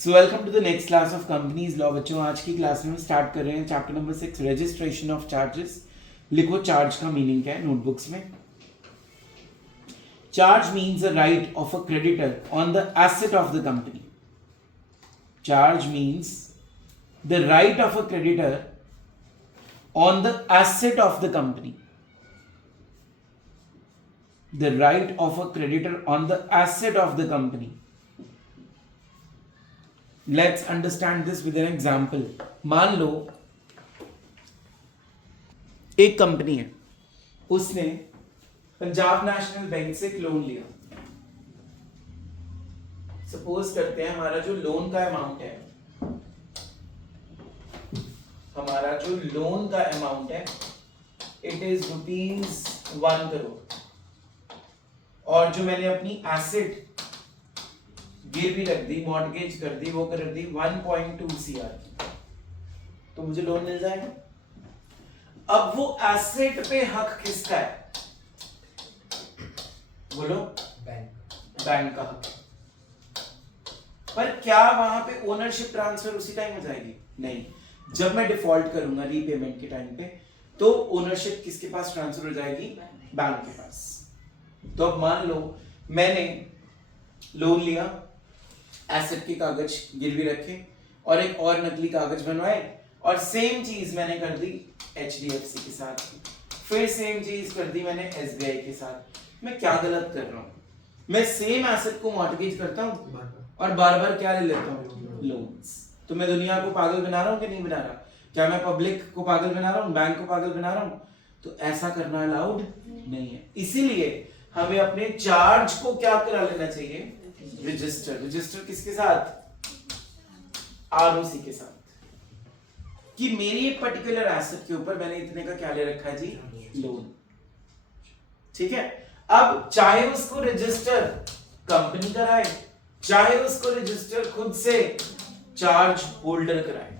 So welcome to the next class of companies law. बच्चों आज की क्लास में स्टार्ट कर रहे हैं chapter number 6 registration of charges. लिखो चार्ज का मीनिंग क्या है नोटबुक्स में। Charge means the right of a creditor on the asset of the company. Charge means the right of a creditor on the asset of the company. The right of a creditor on the asset of the company. Let's understand this with an example. मान लो एक company है, उसने Punjab national bank से एक loan लिया। Suppose करते हैं हमारा जो लोन का अमाउंट है, इट इज ₹1 करोड़, और जो मैंने अपनी एसेट गिरवी रख दी, मॉर्गेज कर दी, वो कर दी 1.2 CR, तो मुझे लोन मिल जाएगा। अब वो एसेट पे हक किसका है? बोलो। बैंक का हक। पर क्या वहां पे ओनरशिप ट्रांसफर उसी टाइम हो जाएगी? नहीं। जब मैं डिफॉल्ट करूंगा रीपेमेंट के टाइम पे, तो ओनरशिप किसके पास ट्रांसफर हो जाएगी? बैंक के पास। तो अब मान लो मैंने लोन लिया, एसेट के कागज गिरवी रखे और एक और नकली कागज बनवाए, और सेम चीज मैंने कर दी HDFC के साथ, फिर सेम चीज कर दी मैंने SBI के साथ। मैं क्या गलत कर रहा हूं? मैं सेम एसेट को मॉर्गेज करता हूं और बार बार क्या ले लेता हूं? लोन्स। तो मैं दुनिया को पागल बना रहा हूं कि नहीं बना रहा? क्या मैं पब्लिक को पागल बना रहा हूं, बैंक को पागल बना रहा हूं? तो ऐसा करना अलाउड नहीं है। इसीलिए हमें अपने चार्ज को क्या करा लेना चाहिए? रजिस्टर किसके साथ? ROC के साथ, कि मेरी एक पर्टिकुलर एसेट के ऊपर मैंने इतने का क्या ले रखा है जी? लोन। ठीक है। अब चाहे उसको रजिस्टर कंपनी कराए, चाहे उसको रजिस्टर खुद से चार्ज होल्डर कराए,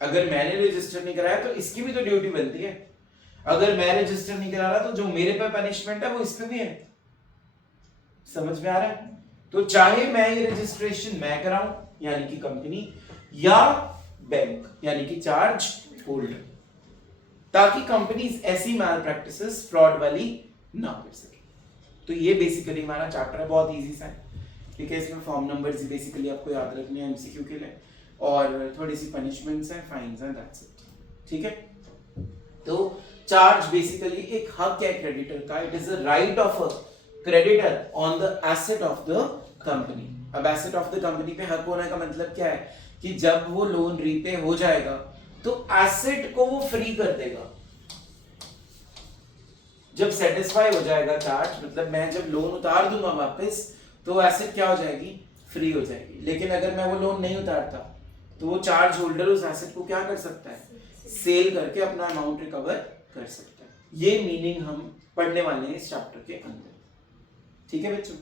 अगर मैंने रजिस्टर नहीं कराया तो इसकी भी तो ड्यूटी बनती है। अगर मैं रजिस्टर नहीं करा रहा तो जो मेरे पे पनिशमेंट है वो इस पे भी है। समझ में आ रहा है? तो चाहे मैं ये रजिस्ट्रेशन मैं कराऊं यानी कि कंपनी, या बैंक यानी कि चार्ज होल्डर, ताकि कंपनीज ऐसी मैल प्रैक्टिसेस फ्रॉड वाली ना कर सके। तो ये बेसिकली हमारा चैप्टर है, बहुत इजी सा है। ठीक है। इसमें फॉर्म नंबर्स बेसिकली आपको याद रखने हैं MCQ के लिए, और थोड़ी सी पनिशमेंट्स हैं, फाइन्स हैं, दैट्स इट। ठीक है। तो चार्ज बेसिकली एक हक है क्रेडिटर का। It is a right of a creditor on the asset of the company. अब एसेट ऑफ द कंपनी पे हक होने का मतलब क्या है? कि जब वो लोन रीपे हो जाएगा तो एसेट को वो फ्री कर देगा। जब सेटिस्फाई हो जाएगा चार्ज, मतलब मैं जब लोन उतार दूंगा वापस, तो एसेट क्या हो जाएगी? फ्री हो जाएगी। लेकिन अगर मैं वो लोन नहीं उतारता तो वो चार्ज होल्डर उस एसेट को क्या कर सकता है? सेल करके अपना अमाउंट रिकवर कर सकता है। ये मीनिंग हम पढ़ने वाले हैं इस चैप्टर के अंदर। ठीक है बच्चों।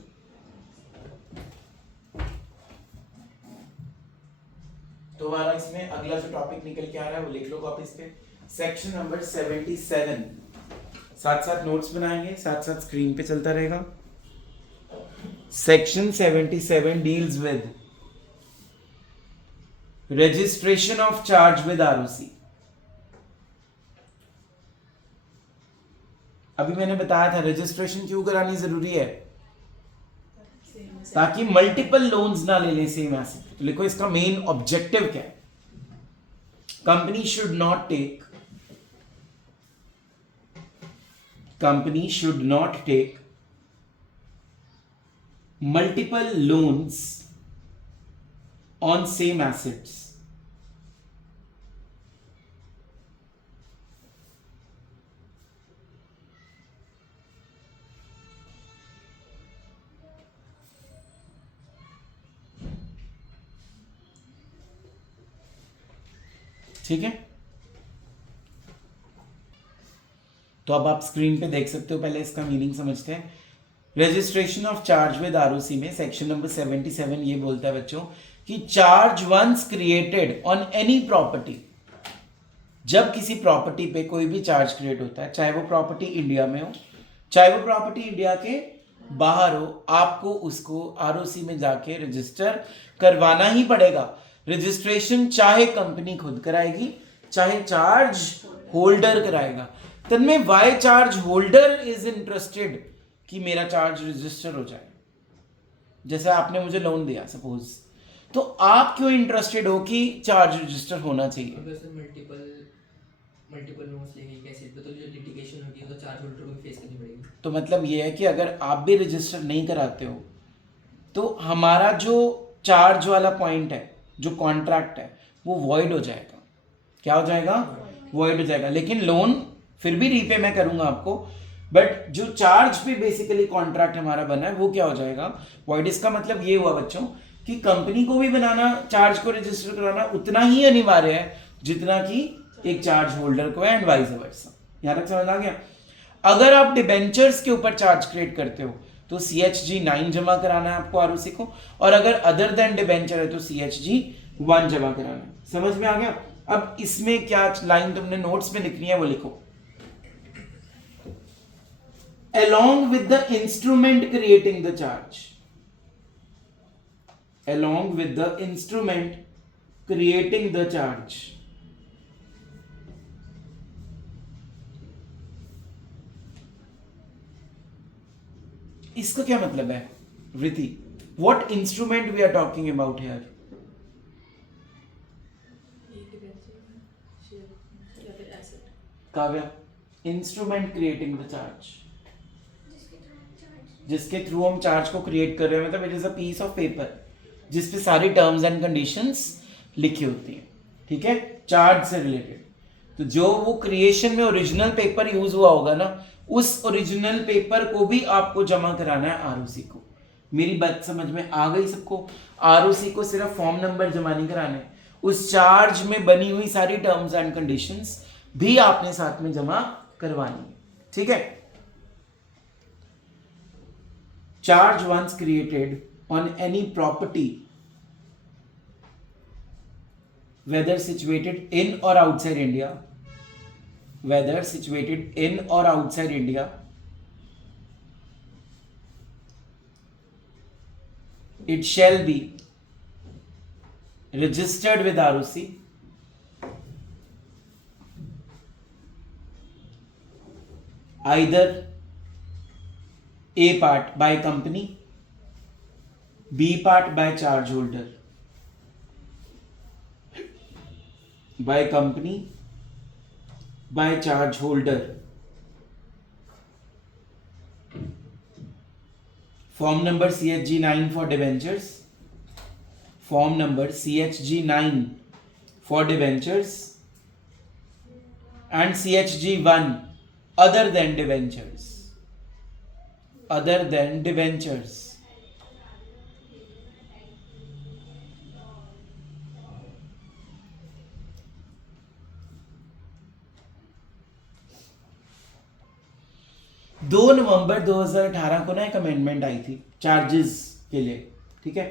तो हमारा इसमें अगला जो टॉपिक निकल के आ रहा है वो लिख लो कॉपीज पे। Section number 77। साथ साथ नोट्स बनाएंगे, साथ साथ स्क्रीन पे चलता रहेगा। Section 77 deals with registration of charge with ROC। अभी मैंने बताया था रजिस्ट्रेशन क्यों करानी जरूरी है? ताकि मल्टीपल लोन्स ना ले लें सेम एसेट। तो लिखो इसका मेन ऑब्जेक्टिव क्या है? Company should not take multiple loans on same assets. ठीक है। तो अब आप स्क्रीन पे देख सकते हो, पहले इसका मीनिंग समझते हैं। Registration of charge with ROC में सेक्शन नंबर 77 ये बोलता है बच्चों कि charge once created on any property, जब किसी प्रॉपर्टी पे कोई भी चार्ज क्रिएट होता है, चाहे वो प्रॉपर्टी इंडिया में हो, चाहे वो प्रॉपर्टी इंडिया के बाहर हो, आपको उसको आरओसी में जाके रजिस्टर करवाना ही पड़ेगा। रजिस्ट्रेशन चाहे कंपनी खुद कराएगी, चाहे चार्ज होल्डर कराएगा। Tanmay, why charge holder is interested कि मेरा चार्ज रजिस्टर हो जाए? जैसे आपने मुझे लोन दिया सपोज, तो आप क्यों इंटरेस्टेड हो कि चार्ज रजिस्टर होना चाहिए? अगर सर मल्टीपल लोन्स लेंगे कैसे, तो जो लिटिगेशन होगी तो चार्ज होल्डर को फेस करनी पड़ेगी। तो मतलब ये है कि अगर आप भी रजिस्टर नहीं कराते हो तो हमारा जो चार्ज वाला पॉइंट है, जो कॉन्ट्रैक्ट है, वो वॉइड हो जाएगा। क्या हो जाएगा? वॉइड हो जाएगा। लेकिन लोन फिर भी रीपे मैं करूंगा आपको, बट जो चार्ज पे बेसिकली कॉन्ट्रैक्ट हमारा बना है वो क्या हो जाएगा? वॉइड। इसका मतलब ये हुआ बच्चों कि कंपनी को भी बनाना, चार्ज को रजिस्टर कराना उतना ही अनिवार्य है जितना कि एक चार्ज होल्डर को है, एंड वाइस वर्सा। यहां तक समझ आ गया? अगर आप डिबेंचर्स के ऊपर चार्ज क्रिएट करते हो तो CHG9 जमा कराना है आपको आरओसी को, और अगर अदर देन डिबेंचर है तो CHG1 जमा कराना है। समझ में आ गया? अब इसमें क्या लाइन तुमने नोट्स में लिखनी है वो लिखो। Along with the instrument creating the charge, along with the instrument creating the charge, इसका क्या मतलब है वृति? What instrument we are talking about here? Kavya, instrument creating the charge, जिसके थ्रू हम चार्ज को क्रिएट कर रहे हैं, मतलब it is a piece of paper जिसपे सारी टर्म्स एंड कंडीशंस लिखी होती हैं। ठीक है, चार्ज से रिलेटेड। तो जो वो क्रिएशन में ओरिजिनल पेपर यूज हुआ होगा ना, उस ओरिजिनल पेपर को भी आपको जमा कराना है आरओसी को। मेरी बात समझ में आ गई सबको? आरओसी को सिर्फ फॉर्म नंबर जमा नहीं कराने, उस चार्ज में बनी हुई सारी टर्म्स एंड कंडीशंस भी आपने साथ में जमा करवानी है। ठीक है? Charge once created on any property, whether situated in or outside India, whether situated in or outside India, it shall be registered with ROC either A part by company, B part by charge holder, by company, by charge holder. Form number CHG9 for debentures, form number CHG9 for debentures, and CHG1 other than debentures, other than debentures. दो नवंबर 2018 को ना एक amendment आई थी charges के लिए। ठीक है,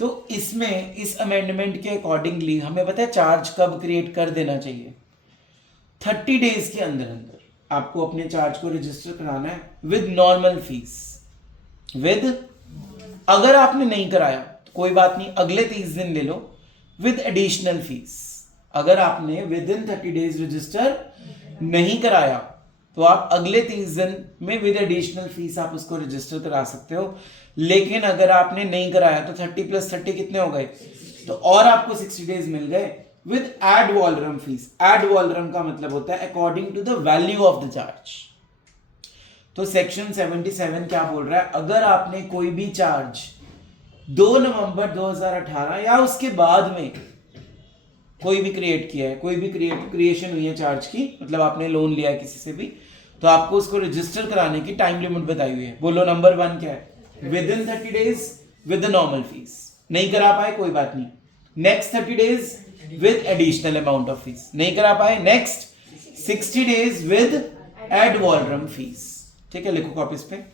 तो इसमें इस अमेंडमेंट के अकॉर्डिंगली हमें पता है चार्ज कब क्रिएट कर देना चाहिए? 30 डेज के अंदर अंदर आपको अपने चार्ज को रजिस्टर कराना है विद नॉर्मल फीस। विद, अगर आपने नहीं कराया तो कोई बात नहीं, अगले 30 दिन ले लो विद एडिशनल फीस। अगर आपने विद इन 30 डेज रजिस्टर नहीं कराया तो आप अगले 30 दिन में विद एडिशनल फीस आप उसको रजिस्टर करा सकते हो। लेकिन अगर आपने नहीं कराया तो 30 + 30 कितने हो गए? तो और आपको 60 डेज मिल गए with ad valorem fees. Ad valorem का मतलब होता है according to the value of the charge. तो सेक्शन 77 क्या बोल रहा है? अगर आपने कोई भी चार्ज 2 नवंबर 2018 या उसके बाद में कोई भी क्रिएट किया है, कोई भी क्रिएशन हुई है चार्ज की, मतलब आपने लोन लिया है किसी से भी, तो आपको उसको रजिस्टर कराने की टाइम लिमिट बताई हुई है। बोलो नंबर 1 क्या है? Within 30 days with normal fees. नहीं करा पाए कोई बात नहीं, next 30 days with additional amount of fees. नहीं करा पाए, next 60 days with ad valorem fees. ठीक है, लिखो कॉपीज पे।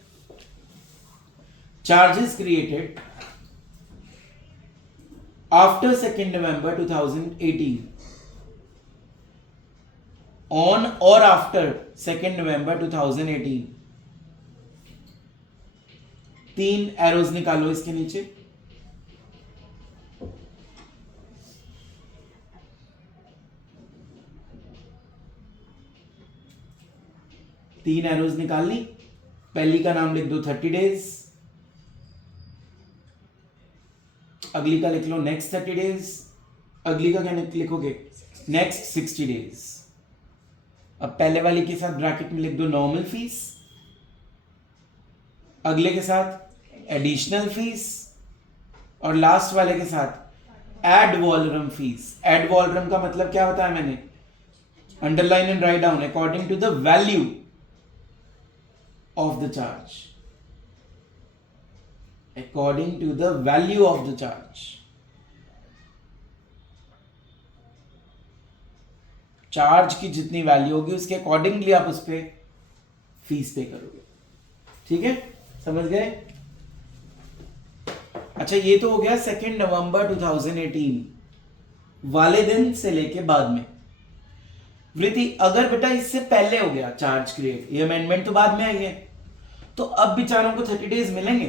Charges created after 2nd November 2018 on or after 2nd November 2018 3 arrows निकालो इसके नीचे। तीन एरोज निकाल ली। पहली का नाम लिख दो 30 डेज, अगली का लिख लो नेक्स्ट 30 डेज, अगली का क्या लिखोगे नेक्स्ट 60 डेज। अब पहले वाली के साथ ब्रैकेट में लिख दो नॉर्मल फीस, अगले के साथ एडिशनल फीस, और लास्ट वाले के साथ ad valorem fees. Ad valorem का मतलब क्या बताया मैंने, underline and write down according to the value of the charge, according to the value of the charge। Charge की जितनी वैल्यू होगी उसके अकॉर्डिंगली आप उस पर फीस पे करोगे। ठीक है, समझ गए? अच्छा, ये तो हो गया 2 नवंबर 2018 वाले दिन से लेके बाद में। वृत्ति, अगर बेटा इससे पहले हो गया चार्ज क्रिएट, ये अमेंडमेंट तो बाद में आई है, तो अब बेचारों को 30 डेज मिलेंगे?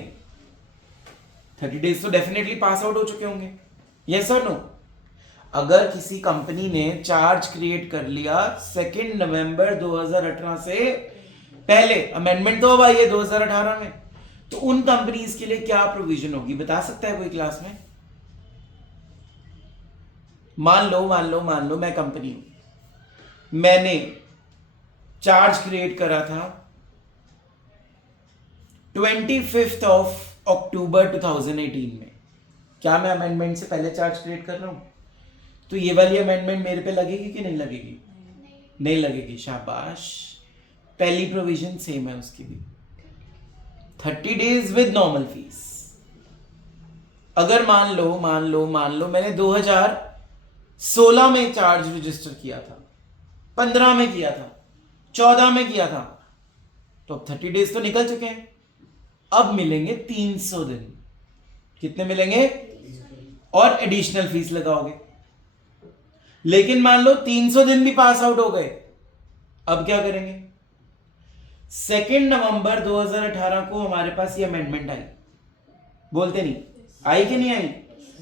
30 डेज तो डेफिनेटली पास आउट हो चुके होंगे, यस और नो? अगर किसी कंपनी ने चार्ज क्रिएट कर लिया 2 नवंबर 2018 से पहले, अमेंडमेंट तो अब आई है 2018 में, तो उन कंपनीज के लिए क्या प्रोविजन होगी, बता सकता है कोई क्लास में? मान लो मैं कंपनी हूं, मैंने चार्ज क्रिएट करा था 25 ऑफ अक्टूबर 2018 में। क्या मैं अमेंडमेंट से पहले चार्ज क्रिएट कर रहा हूं? तो ये वाली अमेंडमेंट मेरे पे लगेगी कि नहीं लगेगी? नहीं लगेगी, शाबाश। पहली प्रोविजन सेम है उसकी भी, 30 डेज विद नॉर्मल फीस। अगर मान लो मैंने 2016 में चार्ज रजिस्टर किया था, 15 में किया था, 14 में किया था, तो अब 30 डेज तो निकल चुके हैं। अब मिलेंगे 300 दिन। कितने मिलेंगे? और एडिशनल फीस लगाओगे। लेकिन मान लो 300 दिन भी पास आउट हो गए, अब क्या करेंगे? 2 नवंबर 2018 को हमारे पास ये अमेंडमेंट आई, बोलते नहीं आई कि नहीं आई,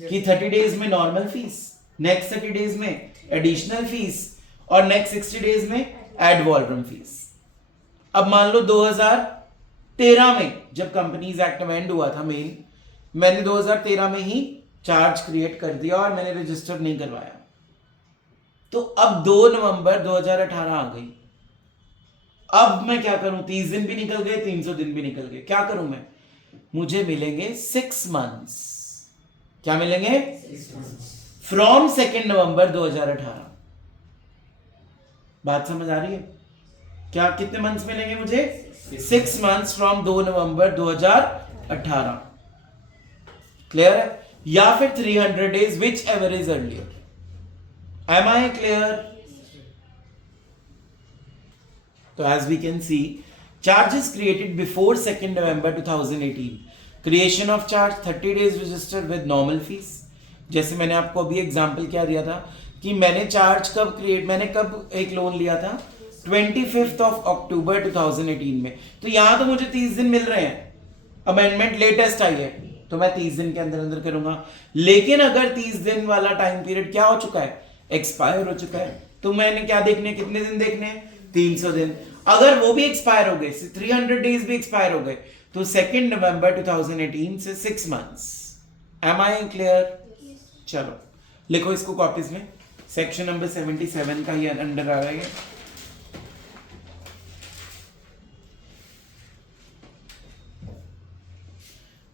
कि 30 डेज में नॉर्मल फीस, नेक्स्ट 30 डेज में एडिशनल फीस, और नेक्स्ट 60 डेज में एड वॉलरम फीस। अब मान लो 2013 में जब कंपनीज एक्ट अमेंड हुआ था मेन, मैंने 2013 में ही चार्ज क्रिएट कर दिया और मैंने रजिस्टर नहीं करवाया, तो अब 2 नवंबर 2018 आ गई। अब मैं क्या करूं? 30 दिन भी निकल गए, 300 दिन भी निकल गए, क्या करूं मैं? मुझे मिलेंगे 6 मंथ्स। क्या मिलेंगे? From 2 November 2018। बात समझ आ रही है? क्या कितने मंथ्स मिलेंगे मुझे? 6 मंथ्स फ्रॉम 2 नवंबर 2018। क्लियर है? या फिर 300 days, whichever is earlier. Am I clear? तो as we can see, charges created before 2 November 2018, creation of charge 30 days registered with normal fees. जैसे मैंने आपको अभी एग्जांपल क्या दिया था कि मैंने कब एक लोन लिया था 25 ऑफ अक्टूबर 2018 में, तो यहां तो मुझे 30 दिन मिल रहे हैं, अमेंडमेंट लेटेस्ट आई है तो मैं 30 दिन के अंदर करूंगा। लेकिन अगर 30 दिन वाला टाइम पीरियड क्या हो चुका है? एक्सपायर हो चुका है, तो मैंने क्या देखने, कितने दिन देखने हैं? 300 दिन। अगर वो भी एक्सपायर हो गए, 300 डेज भी एक्सपायर हो गए, तो 2 नवंबर 2018 से 6 मंथ्स। M I clear? चलो लिखो इसको कॉपीज में, सेक्शन नंबर 77 का ही अंडर आ रहा है।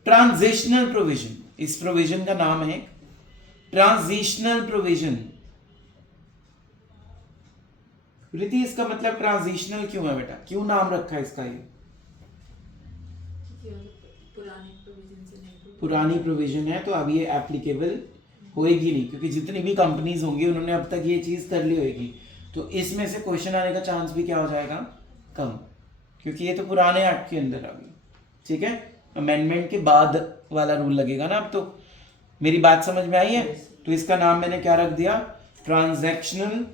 ट्रांजिशनल प्रोविजन, इस प्रोविजन का नाम है ट्रांजिशनल प्रोविजन। प्रीति, इसका मतलब ट्रांजिशनल क्यों है बेटा? क्यों नाम रखा है इसका? ये पुरानी प्रोविजन है तो अब ये एप्लीकेबल होएगी नहीं, क्योंकि जितनी भी कंपनीज होंगी उन्होंने अब तक ये चीज कर ली होगी, तो इसमें से क्वेश्चन आने का चांस भी क्या हो जाएगा? कम, क्योंकि ये तो पुराने एक्ट के अंदर आ गई। ठीक है, अमेंडमेंट के बाद वाला रूल लगेगा ना अब। तो मेरी बात समझ में आई है? तो इसका नाम मैंने क्या रख दिया? Transitional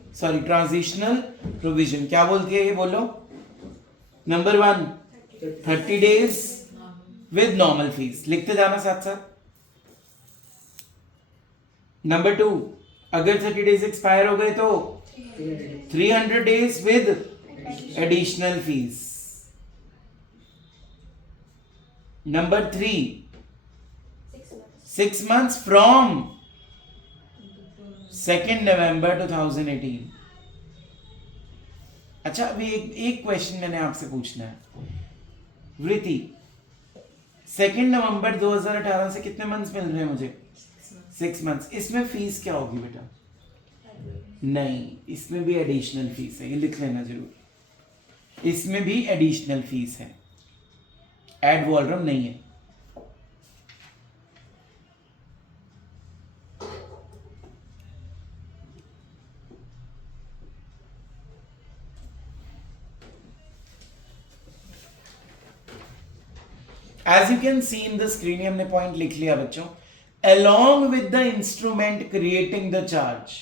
provision. क्या बोलती है ये? बोलो। Number 1 30 days with normal fees, लिखते जाना साथ साथ। नंबर 2, अगर 30 डेज एक्सपायर हो गए तो 300 days with additional fees. Number 3, 6 months from 2 November 2018। अच्छा, अभी एक क्वेश्चन मैंने आपसे पूछना है वृति, 2 नवंबर 2018 से कितने मंथ्स मिल रहे हैं मुझे? 6 मंथ्स। इसमें फीस क्या होगी बेटा? नहीं, इसमें भी एडिशनल फीस है, ये लिख लेना जरूर। इसमें भी एडिशनल फीस है, एड वॉल्यूम नहीं है। As you can see in the screen, हमने पॉइंट लिख लिया बच्चों। Along with the instrument creating the charge,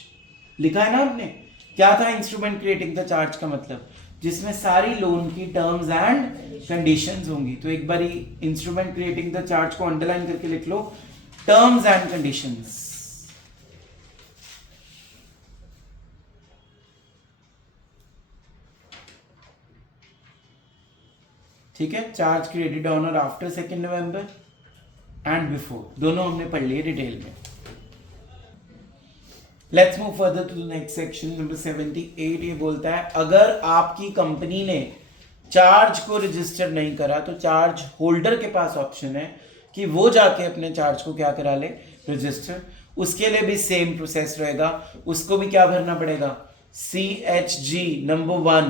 लिखा है ना आपने? क्या था इंस्ट्रूमेंट क्रिएटिंग द चार्ज का मतलब? जिसमें सारी लोन की टर्म्स एंड कंडीशंस होंगी। तो एक बारी इंस्ट्रूमेंट क्रिएटिंग द चार्ज को अंडरलाइन करके लिख लो, टर्म्स एंड कंडीशंस। ठीक है, चार्ज क्रिएटेड ऑन और आफ्टर 2 नवंबर एंड बिफोर, दोनों हमने पढ़ लिए डिटेल में। Let's move further to the next section number 78। ये बोलता है अगर आपकी कंपनी ने चार्ज को रजिस्टर नहीं करा तो चार्ज होल्डर के पास ऑप्शन है कि वो जाके अपने चार्ज को क्या करा ले, रजिस्टर। उसके लिए भी सेम प्रोसेस रहेगा, उसको भी क्या भरना पड़ेगा? CHG number 1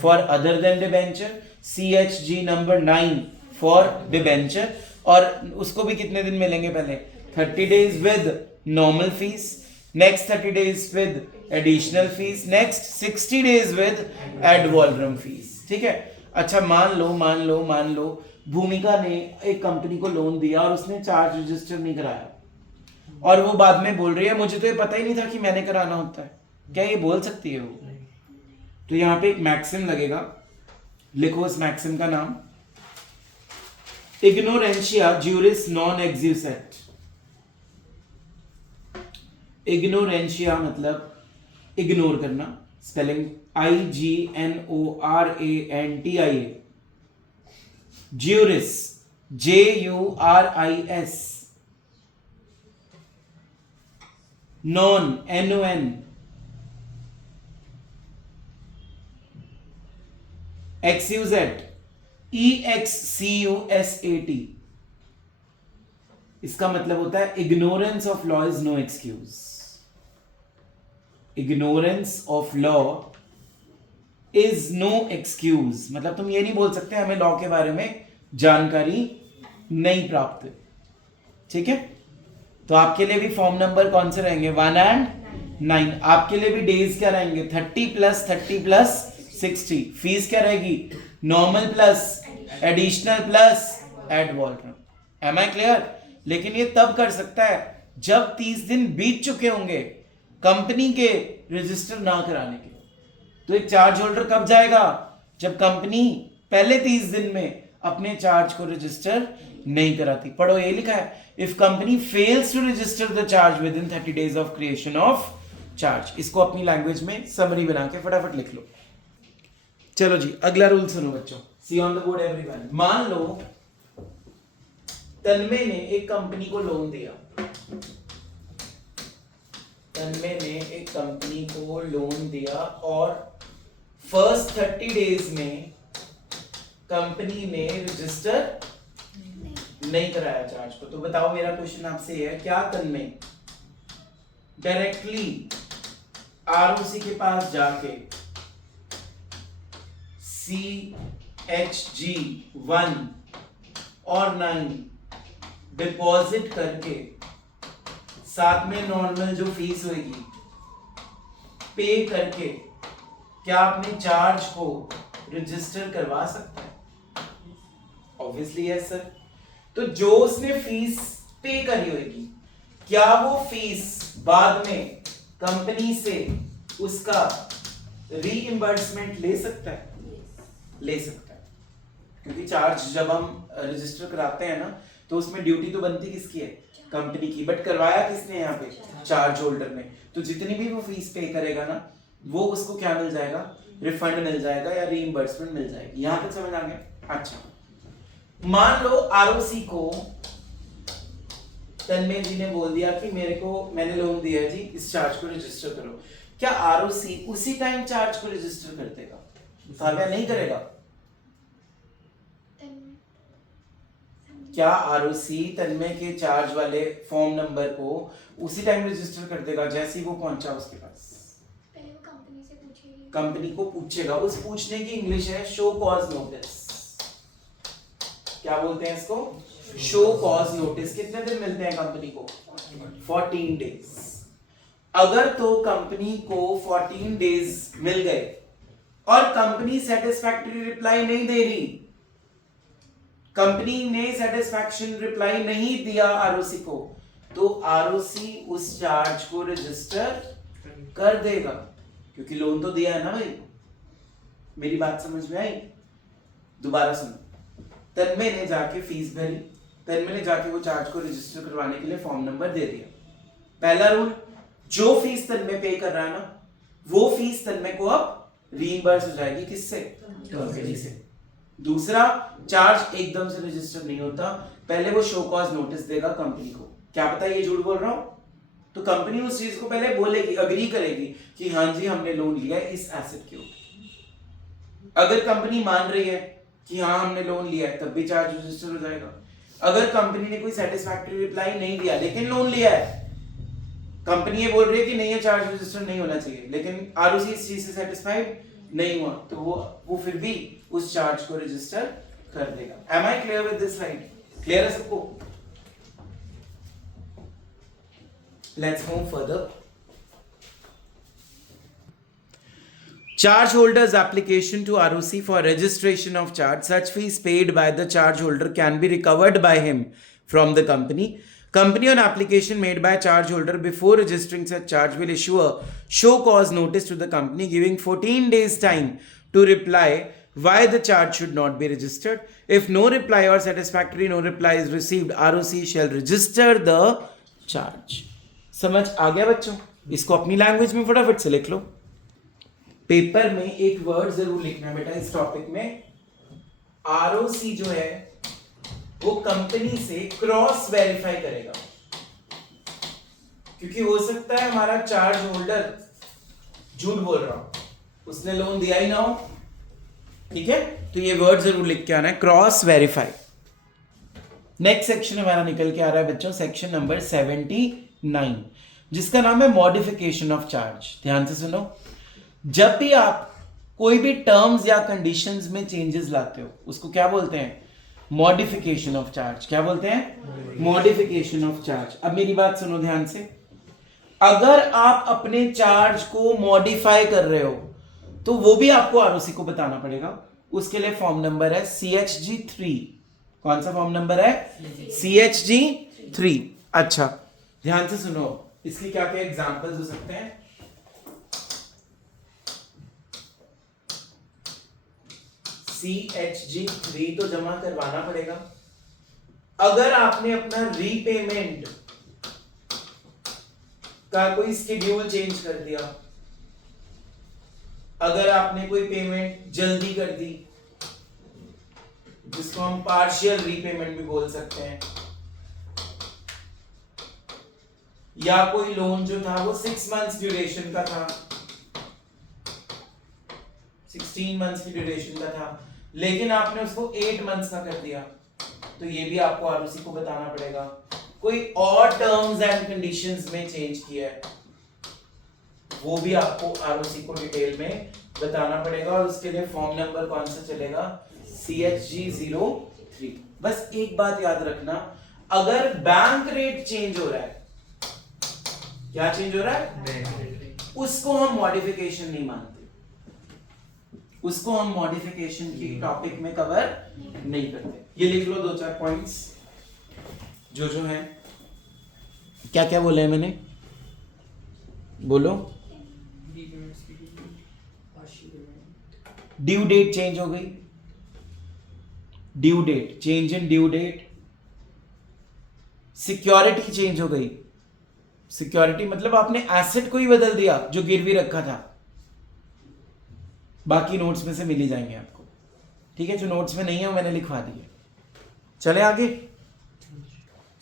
for other than debenture, CHG number 9 for debenture. और उसको भी कितने दिन मिलेंगे? पहले 30 days with normal fees, next 30 days with additional fees, next 60 days with ad valorem fees. ठीक है। अच्छा, मान लो भूमिका ने एक कंपनी को लोन दिया और उसने चार्ज रजिस्टर नहीं कराया, और वो बाद में बोल रही है मुझे तो ये पता ही नहीं था कि मैंने कराना होता है। क्या ये बोल सकती है वो? तो यहां पे एक मैक्सिम लगेगा, लिखो इस मैक्सिम का नाम, इग्नोरेंशिया ज्यूरिस नॉन एक्जिस्टेंट। इग्नोरेंशिया मतलब इग्नोर करना, spelling IGNORANTIA, juris JURIS, non NON, excusat EXCUSAT। इसका मतलब होता है ignorance of law is no excuse. Ignorance of law is no excuse मतलब तुम ये नहीं बोल सकते हमें लॉ के बारे में जानकारी नहीं प्राप्त। ठीक है, तो आपके लिए भी फॉर्म नंबर कौन से रहेंगे? 1 और 9। आपके लिए भी डेज क्या रहेंगे? 30 + 60। फीस क्या रहेगी? Normal plus additional plus ad valorem. Am I clear? लेकिन ये तब कर सकता है जब 30 दिन बीत चुके होंगे कंपनी के रजिस्टर ना कराने के। तो एक चार्ज होल्डर कब जाएगा? जब कंपनी पहले 30 दिन में अपने चार्ज को रजिस्टर नहीं कराती। पढ़ो, ये लिखा है if company fails to register the charge within 30 days of creation of charge. इसको अपनी लैंग्वेज में समरी बना के फटाफट लिख लो। चलो जी, अगला रूल सुनो बच्चों, सी ऑन द बोर्ड एवरीवन। मान लो तन्मय ने एक कंपनी को लोन दिया, तन्मय ने एक कंपनी को लोन दिया और फर्स्ट 30 डेज में कंपनी ने रजिस्टर नहीं कराया चार्ज को। तो बताओ, मेरा क्वेश्चन आपसे है, क्या तन्मय डायरेक्टली ROC के पास जाके CHG 1 और 9 डिपॉजिट करके साथ में नॉर्मल जो फीस होगी पे करके क्या अपने चार्ज को रजिस्टर करवा सकता है? Obviously yes sir. तो जो उसने फीस पे करी होगी, क्या वो फीस बाद में कंपनी से उसका रीइंबर्समेंट ले सकता है? ले सकता है, क्योंकि चार्ज जब हम रजिस्टर कराते हैं ना, तो उसमें ड्यूटी तो बनती किसकी है, कंपनी की, बट करवाया किसने यहाँ पे, चार्ज होल्डर ने। तो जितनी भी वो फीस पे करेगा ना, वो उसको क्या मिल जाएगा, रिफंड मिल जाएगा या रीइंबर्समेंट मिल जाएगी। यहाँ तक समझ आ गया। अच्छा, मान लो आरओसी को तन्मय जी ने बोल दिया कि मेरे को, मैंने लोन दिया है जी, इस चार्ज को रजिस्टर करो। क्या आरओसी उसी टाइम चार्ज को रजिस्टर कर देगा? या नहीं करेगा? क्या आरओसी तन्मय के चार्ज वाले फॉर्म नंबर को उसी टाइम रजिस्टर कर देगा जैसे ही वो पहुंचा उसके पास? पहले वो कंपनी से पूछेगी, कंपनी को पूछेगा। उस पूछने की इंग्लिश है शो कॉज नोटिस। क्या बोलते हैं इसको? Show cause notice. कितने दिन मिलते हैं कंपनी को? 14 डेज। अगर तो कंपनी को 14 डेज मिल गए और कंपनी सेटिस्फैक्टरी रिप्लाई नहीं दे रही, कंपनी ने सेटिस्फैक्शन रिप्लाई नहीं दिया आरओसी को, तो आरओसी उस चार्ज को रजिस्टर कर देगा, क्योंकि लोन तो दिया है ना भाई। मेरी बात समझ में आई? दोबारा सुनो। तन्मय ने जाके फीस भरी, तन्मय ने जाके वो चार्ज को रजिस्टर करवाने के लिए फॉर्म नंबर दे दिया। पहला रूल, जो फीस तन्मय पे कर रहा है ना, वो फीस तन्मय को अब रीइंबर्स हो जाएगी। किससे? कंपनी से। दूसरा, चार्ज एकदम से रजिस्टर नहीं होता, पहले वो शो कॉज नोटिस देगा कंपनी को। क्या पता ये झूठ बोल रहा हूं, तो कंपनी उस चीज को पहले बोलेगी, अग्री करेगी कि हाँ जी हमने लोन लिया है इस एसेट के ऊपर। अगर कंपनी मान रही है कि हाँ हमने लोन लिया है, तब भी चार्ज रजिस्टर हो जाएगा। अगर कंपनी ने कोई सेटिस्फैक्टरी रिप्लाई नहीं दिया लेकिन लोन लिया है, कंपनी ये बोल रही है कि नहीं, ये चार्ज रजिस्टर नहीं होना चाहिए, लेकिन आरओसी इस चीज से सेटिस्फाइड नहीं हुआ, तो वो फिर भी उस चार्ज को रजिस्टर कर देगा। Am I clear with this slide? Clear है सबको? Let's move further. Charge holder's application to ROC for registration of charge. Such fees paid by the charge holder can be recovered by him from the company. Company on application made by charge holder before registering such charge will issue a show cause notice to the company giving 14 days time to reply why the charge should not be registered. If no reply or satisfactory no reply is received, ROC shall register the charge. समझ आ गया बच्चों? इसको अपनी language में फटाफट से लिख लो। Paper में एक वर्ड जरूर लिखना बेटा इस टॉपिक में। आरओसी जो है वो कंपनी से क्रॉस वेरीफाई करेगा, क्योंकि हो सकता है हमारा चार्ज होल्डर झूठ बोल रहा हो, उसने लोन दिया ही ना हो। ठीक है, तो ये वर्ड जरूर लिख के आना है, क्रॉस वेरीफाई। नेक्स्ट सेक्शन हमारा निकल के आ रहा है बच्चों, सेक्शन नंबर 79, जिसका नाम है मॉडिफिकेशन ऑफ चार्ज। ध्यान से सुनो, जब भी आप कोई भी टर्म्स या कंडीशंस में चेंजेस लाते हो, उसको क्या बोलते हैं? Modification of charge. क्या बोलते हैं? Modification of charge. अब मेरी बात सुनो ध्यान से, अगर आप अपने चार्ज को मॉडिफाई कर रहे हो तो वो भी आपको आरओसी को बताना पड़ेगा। उसके लिए फॉर्म नंबर है CHG3। कौन सा फॉर्म नंबर है? CHG3। अच्छा, ध्यान से सुनो, इसके क्या क्या एग्जांपल्स हो सकते हैं? CHG3 तो जमा करवाना पड़ेगा। अगर आपने अपना रीपेमेंट का कोई शेड्यूल चेंज कर दिया, अगर आपने कोई पेमेंट जल्दी कर दी, जिसको हम पार्शियल रीपेमेंट भी बोल सकते हैं, या कोई लोन जो था वो 6 मंथ्स ड्यूरेशन का था, 16 मंथ्स की ड्यूरेशन का था, लेकिन आपने उसको 8 मंथ्स का कर दिया, तो ये भी आपको आरओसी को बताना पड़ेगा। कोई और टर्म्स एंड कंडीशंस में चेंज किया है, वो भी आपको आरओसी को डिटेल में बताना पड़ेगा, और उसके लिए फॉर्म नंबर कौन सा चलेगा? CHG03। बस एक बात याद रखना, अगर बैंक रेट चेंज हो रहा है, क्या चेंज हो रहा है? उसको हम मॉडिफिकेशन नहीं मानते, उसको हम मॉडिफिकेशन की टॉपिक में कवर नहीं करते। ये लिख लो 2-4 पॉइंट्स जो है। क्या क्या बोले हैं मैंने? बोलो। ड्यू डेट चेंज हो गई, due date, change in due date, security change हो गई, सिक्योरिटी मतलब आपने एसेट को ही बदल दिया जो गिरवी रखा था, बाकी नोट्स में से मिल ही जाएंगे आपको, ठीक है, जो नोट्स में नहीं है वो मैंने लिखवा दिए। चले आगे।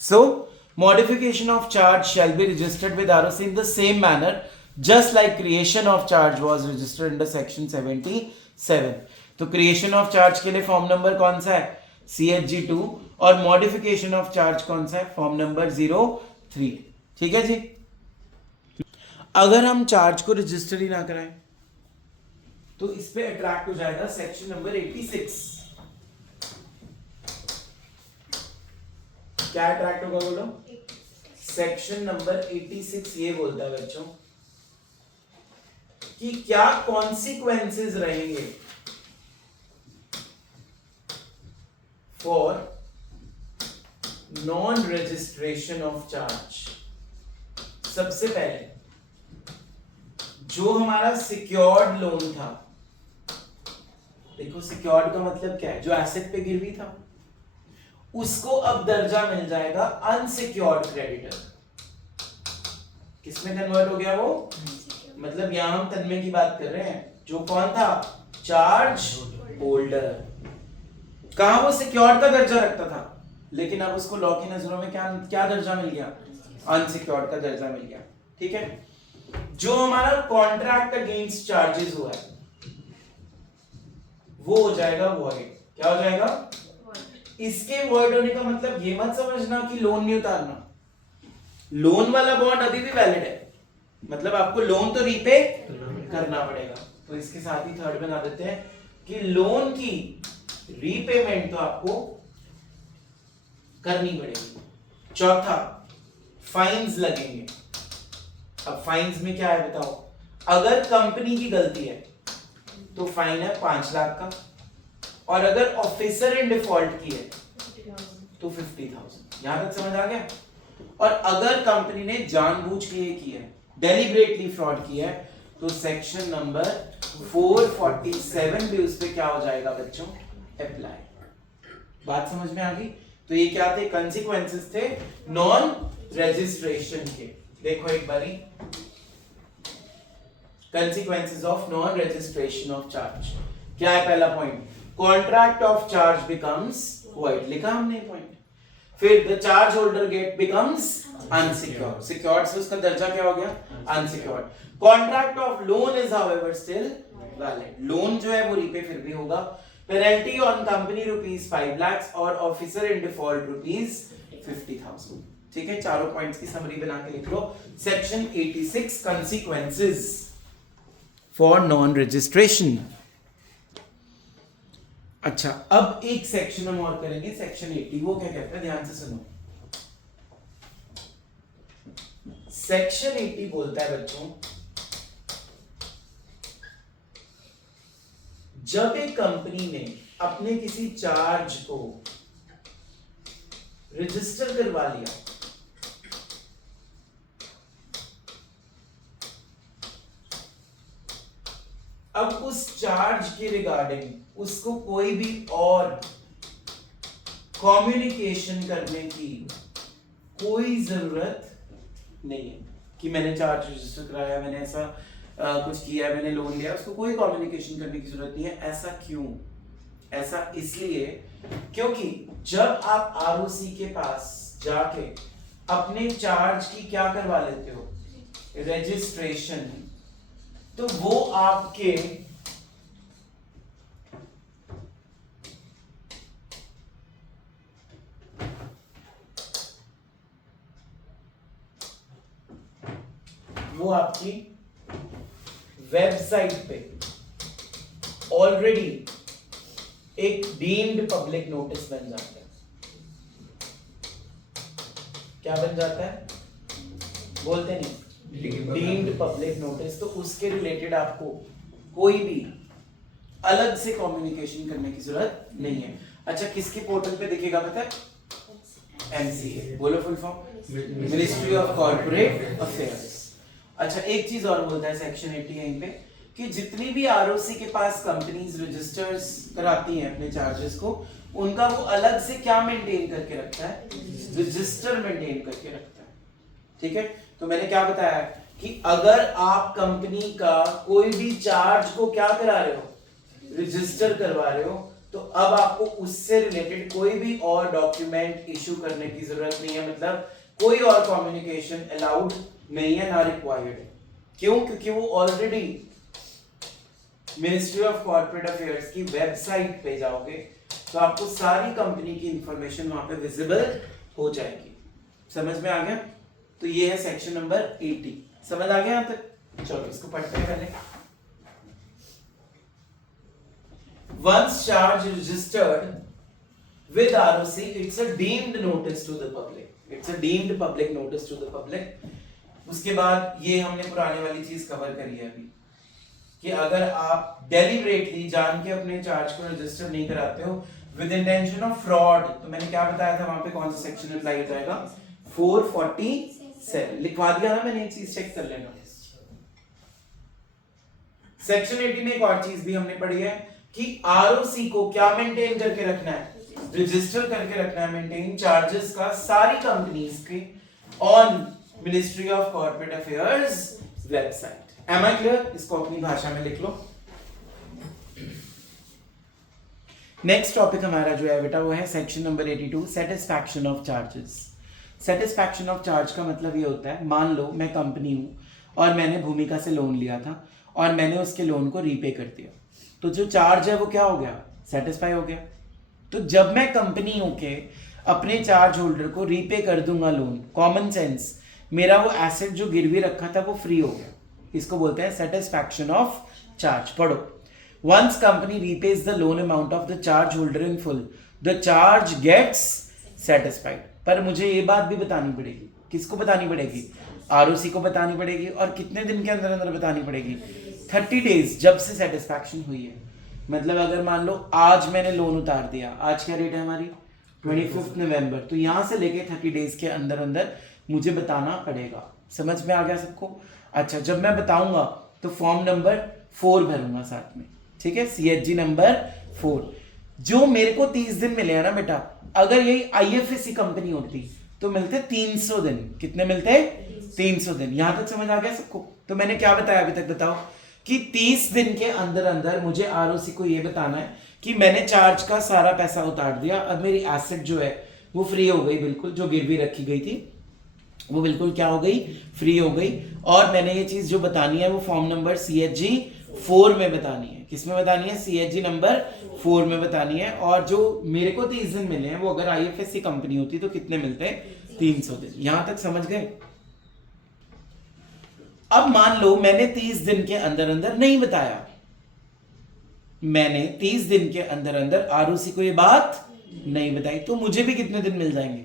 So modification of charge shall be registered with ROC in the same manner just like creation of charge was registered under section 77। तो क्रिएशन ऑफ चार्ज के लिए फॉर्म नंबर कौन सा है, CHG2, और मॉडिफिकेशन ऑफ चार्ज कौन सा है, फॉर्म नंबर 03। ठीक है जी। अगर हम चार्ज को रजिस्टर ही ना कराएं तो इस पे अट्रैक्ट हो जाएगा सेक्शन नंबर 86। क्या अट्रैक्ट होगा बोलो, सेक्शन नंबर 86 ये बोलता है बच्चों कि क्या कॉन्सिक्वेंसेस रहेंगे for non registration of charge. सबसे पहले जो हमारा सिक्योर्ड लोन था, देखो सिक्योर्ड का मतलब क्या है, जो एसेट पे गिरवी था, उसको अब दर्जा मिल जाएगा अनसिक्योर्ड क्रेडिटर। किसमें कन्वर्ट हो गया वो, मतलब यहां हम तन्मय की बात कर रहे हैं, जो कौन था, चार्ज होल्डर। कहां वो सिक्योर्ड का दर्जा रखता था, लेकिन अब उसको लॉ की नजरों में क्या दर्जा मिल गया, अनसिक्योर्ड का दर्जा मिल गया। ठीक है। जो हमारा कॉन्ट्रैक्ट अगेंस्ट चार्जेस हुआ है वो हो जाएगा वॉइड। क्या हो जाएगा, इसके वॉइड होने का मतलब ये मत समझना कि लोन नहीं उतारना, लोन वाला बॉन्ड अभी भी वैलिड है, मतलब आपको लोन तो रीपे करना पड़ेगा। तो इसके साथ ही थर्ड बना देते हैं कि लोन की रीपेमेंट तो आपको करनी पड़ेगी। चौथा, फाइन्स लगेंगे। अब फाइन्स में क्या है बताओ, अगर कंपनी की गलती है तो फाइन है 5 लाख का, और अगर ऑफिसर इन डिफॉल्ट की है तो 50,000। यहां तक समझ आ गया। और अगर कंपनी ने जानबूझ के ये किया है, डेलिबरेटली फ्रॉड किया है, तो सेक्शन नंबर 447 भी उस पे क्या हो जाएगा बच्चों, अप्लाई। बात समझ में आ गई। तो ये क्या थे, कंसिक्वेंसेस थे नॉन रजिस्ट्रेशन के। देखो एक बारी, consequences of non registration of charge क्या है। पहला point, contract of charge becomes void, लिखा हमने पॉइंट। फिर the charge holder get becomes unsecured, secured से उसका दर्जा क्या हो गया, unsecured. Contract of loan is however still valid, loan जो है वो रीपे फिर भी होगा। पेनल्टी ऑन कंपनी ₹5 लाख और ऑफिसर इन डिफॉल्ट ₹50,000। ठीक है, चारों पॉइंट्स की समरी बना के लिख लो। Section 86 consequences for non registration. अच्छा, अब एक सेक्शन हम और करेंगे, सेक्शन 80। वो क्या कहता है, ध्यान से सुनो। सेक्शन 80 बोलता है बच्चों, जब एक कंपनी ने अपने किसी चार्ज को रजिस्टर करवा लिया, अब उस चार्ज के रिगार्डिंग उसको कोई भी और कम्युनिकेशन करने की कोई जरूरत नहीं है कि मैंने चार्ज रजिस्टर कराया, मैंने ऐसा कुछ किया, मैंने लोन लिया, उसको कोई कम्युनिकेशन करने की जरूरत नहीं है। ऐसा क्यों? ऐसा इसलिए क्योंकि जब आप आरओसी के पास जाके अपने चार्ज की क्या करवा लेते हो, रजिस्ट्रेशन, तो वो आपके आपकी वेबसाइट पे ऑलरेडी एक डीम्ड पब्लिक नोटिस बन जाता है। क्या बन जाता है, बोलते नहीं, डीम्ड पब्लिक नोटिस। तो उसके रिलेटेड आपको कोई भी अलग से कम्युनिकेशन करने की जरूरत नहीं है। अच्छा, किसके पोर्टल पे दिखेगा पता है, MCA, बोलो full form, ministry of corporate affairs. अच्छा, एक चीज और बोलता है सेक्शन 80 यहीं पे कि जितनी भी आरओसी के पास कंपनीज रजिस्टर्स कराती हैं अपने चार्जेस को, उनका वो अलग से क्या मेंटेन करके रखता है, रजिस्टर मेंटेन करके रखता है। ठीक है, तो मैंने क्या बताया कि अगर आप कंपनी का कोई भी चार्ज को क्या करा रहे हो, रजिस्टर करवा रहे हो, तो अब आपको उससे रिलेटेड कोई भी और डॉक्यूमेंट इशू करने की जरूरत नहीं है, मतलब कोई और कम्युनिकेशन अलाउड नहीं है, ना रिक्वायर्ड है। क्यों? क्योंकि वो already ministry of corporate affairs की वेबसाइट पे जाओगे तो आपको सारी कंपनी की इंफॉर्मेशन वहां पे विजिबल हो जाएगी। समझ में आ गया? तो ये है सेक्शन नंबर 80। समझ आ गया यहां तक? चलो इसको पढ़ते हैं पहले। Once charge registered with ROC, it's a deemed notice to the public. It's a deemed public notice to the public. उसके बाद ये हमने पुराने वाली चीज कवर करी है अभी कि अगर आप डेलिबरेटली जान के अपने चार्ज को रजिस्टर नहीं कराते हो विद इंटेंशन ऑफ फ्रॉड, तो मैंने क्या बताया था वहां पे कौन सा सेक्शन अप्लाई हो जाएगा, 447 लिखवा दिया ना मैंने, एक चीज चेक कर लेना। सेक्शन 80 में एक और चीज भी हमने पढ़ी है कि आरओसी को क्या मेंटेन करके रखना है, रजिस्टर करके रखना है, मेंटेन चार्जेस का सारी कंपनीज के on ministry of corporate affairs website. Am I clear? इसको अपनी भाषा में लिख लो। नेक्स्ट टॉपिक हमारा जो है बेटा वो है section number 82, satisfaction of charges. Satisfaction of charge का मतलब ये होता है, मान लो मैं कंपनी हूं और मैंने भूमिका से लोन लिया था और मैंने उसके लोन को रीपे कर दिया, तो जो चार्ज है वो क्या हो गया, सेटिस्फाई हो गया। तो जब मैं कंपनी होके अपने चार्ज होल्डर को रीपे कर दूंगा लोन, कॉमन सेंस मेरा वो एसेट जो गिरवी रखा था वो फ्री हो गया। इसको बोलते हैं सेटिस्फैक्शन ऑफ चार्ज। पढ़ो, once company repays the loan amount of the charge holder in full, the charge gets satisfied. पर मुझे ये बात भी बतानी पड़ेगी, किसको बतानी पड़ेगी, आरओसी को बतानी पड़ेगी। और कितने दिन के अंदर अंदर बतानी पड़ेगी, 30 डेज जब से सेटिस्फैक्शन हुई है। मतलब अगर मान लो आज मैंने लोन उतार दिया, आज क्या डेट है हमारी 25 नवंबर, तो यहां से लेके 30 डेज के अंदर अंदर मुझे बताना पड़ेगा। समझ में आ गया सबको? अच्छा, जब मैं बताऊंगा तो फॉर्म नंबर 4 भरूंगा साथ में, ठीक है, CHG नंबर 4। जो मेरे को 30 दिन मिले हैं ना बेटा, अगर यही IFSC कंपनी होती तो मिलते 300 दिन। कितने मिलते? 300 दिन। यहां तक समझ आ गया सबको? तो मैंने क्या बताया अभी तक, बताओ कि 30 दिन के अंदर अंदर मुझे आरओसी को ये बताना है कि मैंने चार्ज का सारा पैसा उतार दिया, अब मेरी एसेट जो है वो फ्री हो गई, बिल्कुल जो गिरवी रखी गई थी वो बिल्कुल क्या हो गई, फ्री हो गई। और मैंने ये चीज जो बतानी है वो फॉर्म नंबर CHG 4 में बतानी है। किसमें बतानी है? CHG नंबर 4 में बतानी है। और जो मेरे को 30 दिन मिले हैं वो अगर IFSC कंपनी होती तो कितने मिलते? 300 दिन। यहां तक समझ गए? अब मान लो मैंने 30 दिन के अंदर अंदर नहीं बताया, मैंने 30 दिन के अंदर अंदर आरओसी को ये बात नहीं बताई, तो मुझे भी कितने दिन मिल जाएंगे?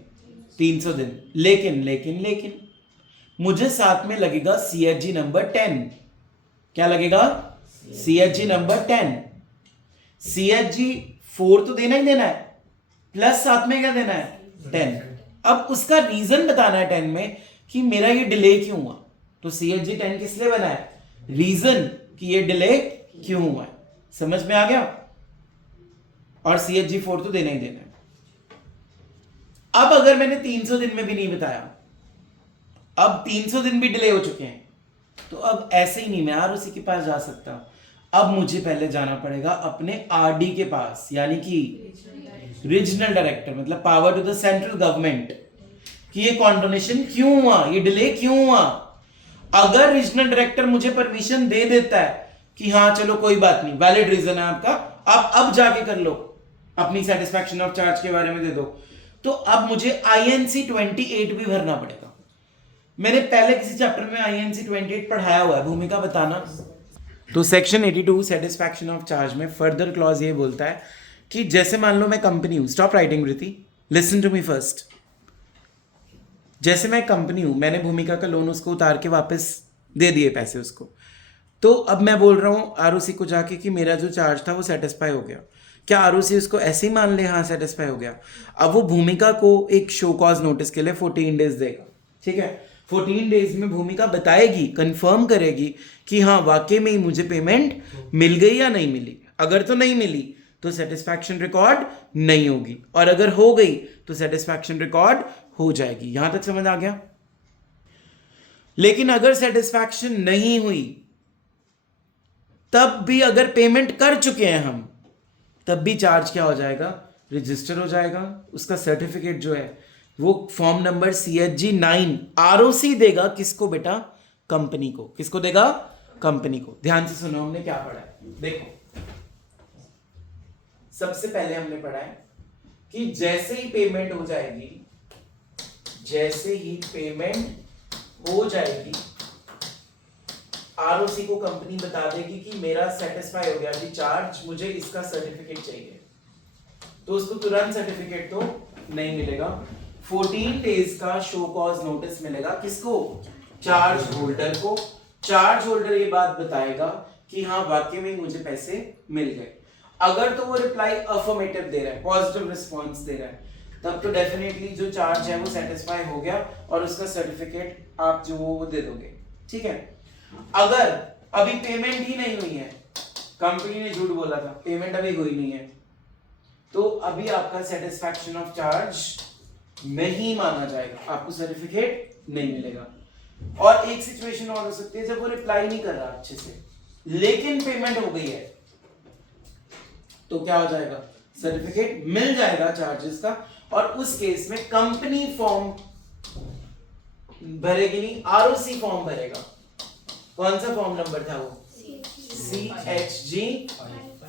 300 दिन। लेकिन लेकिन लेकिन मुझे साथ में लगेगा CHG नंबर 10। क्या लगेगा? CHG number 10। CHG 4 तो देना ही देना है, प्लस साथ में क्या देना है? 10। अब उसका रीजन बताना है 10 में कि मेरा ये डिले क्यों हुआ। तो CHG 10 किस लिए बना है? रीजन कि ये डिले क्यों हुआ है। समझ में आ गया? और CHG 4 तो देना ही देना है। अब अगर मैंने 300 दिन में भी नहीं बताया, अब 300 दिन भी डिले हो चुके हैं, तो अब ऐसे ही नहीं मैं आरओसी के पास जा सकता। अब मुझे पहले जाना पड़ेगा अपने RD के पास, यानी कि रीजनल डायरेक्टर, मतलब power to the central government, कि ये कॉन्डोनेशन क्यों हुआ, ये डिले क्यों हुआ। अगर रीजनल डायरेक्टर मुझे परमिशन दे देता है कि हाँ चलो कोई बात नहीं, वैलिड रीजन है आपका, आप अब जाके कर लो, अपनी सेटिस्फैक्शन ऑफ चार्ज के बारे में दे दो, तो अब मुझे INC 28 भी भरना पड़ेगा। मैंने पहले किसी चैप्टर में INC 28 पढ़ाया हुआ है, भूमिका बताना। तो सेक्शन 82 सेटिस्फैक्शन ऑफ चार्ज में फर्दर क्लॉज ये बोलता है कि जैसे मान लो मैं कंपनी हूं, स्टॉप राइटिंग वृत्ति, लिसन टू मी फर्स्ट। जैसे मैं कंपनी हूं, मैंने भूमिका का लोन उसको उतार के वापस दे दिए पैसे उसको, तो अब मैं बोल रहा हूं आरओसी को जाके कि मेरा जो चार्ज था वो सेटिस्फाई हो गया। क्या आरओसी उसको ऐसे ही मान ले हाँ सेटिस्फाई हो गया? अब वो भूमिका को एक शो कॉज नोटिस के लिए 14 डेज देगा, ठीक है। 14 डेज में भूमिका बताएगी, कंफर्म करेगी कि हाँ वाकई में ही मुझे पेमेंट मिल गई या नहीं मिली। अगर तो नहीं मिली तो सेटिस्फैक्शन रिकॉर्ड नहीं होगी, और अगर हो गई तो सेटिस्फैक्शन रिकॉर्ड हो जाएगी। यहां तक समझ आ गया? लेकिन अगर सेटिस्फैक्शन नहीं हुई, तब भी अगर पेमेंट कर चुके हैं हम, तब भी चार्ज क्या हो जाएगा? रजिस्टर हो जाएगा। उसका सर्टिफिकेट जो है वो फॉर्म नंबर CHG 9 ROC देगा। किसको बेटा? कंपनी को। किसको देगा? कंपनी को। ध्यान से सुनो, हमने क्या पढ़ा है। देखो, सबसे पहले हमने पढ़ा है कि जैसे ही पेमेंट हो जाएगी, जैसे ही पेमेंट हो जाएगी, ROC को कंपनी बता देगी कि मेरा सेटिस्फाई हो गया जी चार्ज, मुझे इसका सर्टिफिकेट चाहिए। तो उसको तुरंत सर्टिफिकेट तो नहीं मिलेगा। 14 डेज का शो कॉज नोटिस मिलेगा। किसको? चार्ज होल्डर को। चार्ज होल्डर ये बात बताएगा कि हाँ वाकई में मुझे पैसे मिल गए। अगर तो वो रिप्लाई अफर्मेटिव दे रहा है, पॉजिटिव रिस्पॉन्स दे रहा है, तब तो डेफिनेटली जो चार्ज है वो सेटिस्फाई हो गया और उसका सर्टिफिकेट आप जो वो दे दोगे। ठीक है। अगर अभी पेमेंट ही नहीं हुई है, कंपनी ने झूठ बोला था, पेमेंट अभी हुई नहीं है, तो अभी आपका सेटिस्फैक्शन ऑफ चार्ज नहीं माना जाएगा, आपको सर्टिफिकेट नहीं मिलेगा। और एक सिचुएशन और हो सकती है जब वो रिप्लाई नहीं कर रहा अच्छे से, लेकिन पेमेंट हो गई है, तो क्या हो जाएगा? सर्टिफिकेट मिल जाएगा चार्जेस का। और उस केस में कंपनी फॉर्म भरेगी नहीं, ROC फॉर्म भरेगा। कौन सा फॉर्म नंबर था वो? CHG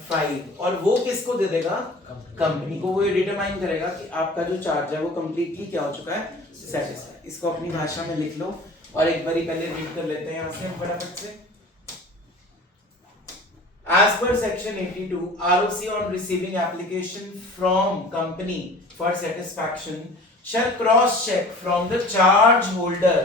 5। और वो किसको दे देगा? कंपनी को। वो ये डिटरमाइन करेगा कि आपका जो चार्ज है वो कंप्लीटली क्या हो चुका है? सेटिस्फाई। इसको अपनी भाषा में लिख लो और एक बारी पहले रीड कर लेते हैं यहां से हम फटाफट से। As per section 82, ROC on receiving application from company for satisfaction shall cross check from the charge holder